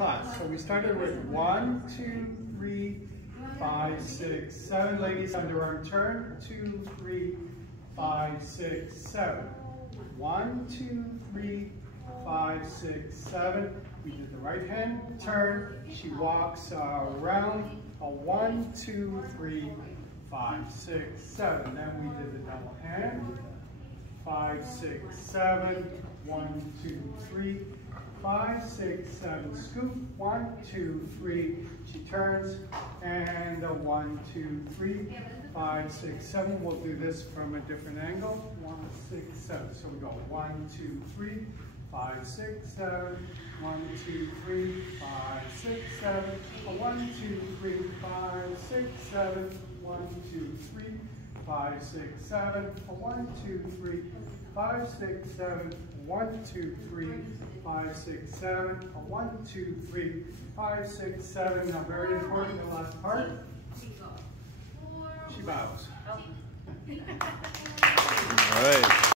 class. So we started with 1, 2, 3, 5, 6, 7. Ladies, underarm turn. 2, 3, 5, 6, 7. 1, 2, 3, 5, 6, 7. We did the right hand turn. She walks around. 1, 2, 3, 5, 6, 7. Then we did the double hand. 5, 6, 7. 1, 2, 3, 5, 6, 7. Scoop. 1, 2, 3. She turns. And 1, 2, 3, 5, 6, 7. We'll do this from a different angle. 1, 6, 7. So we go 1, 2, 3, 5, 6, 7. 1, 2, 3, 5, 6, 7. 1, 2, 3, 5, 6, 7. 1, 2, 3, 5, 6, 7. 1, 2, 3, 5, 6, 7. 1, 2, 3, 5, 6, 7. 1, 2, 3, 5, 6, 7. Now, very important, the last part. She bows. All right.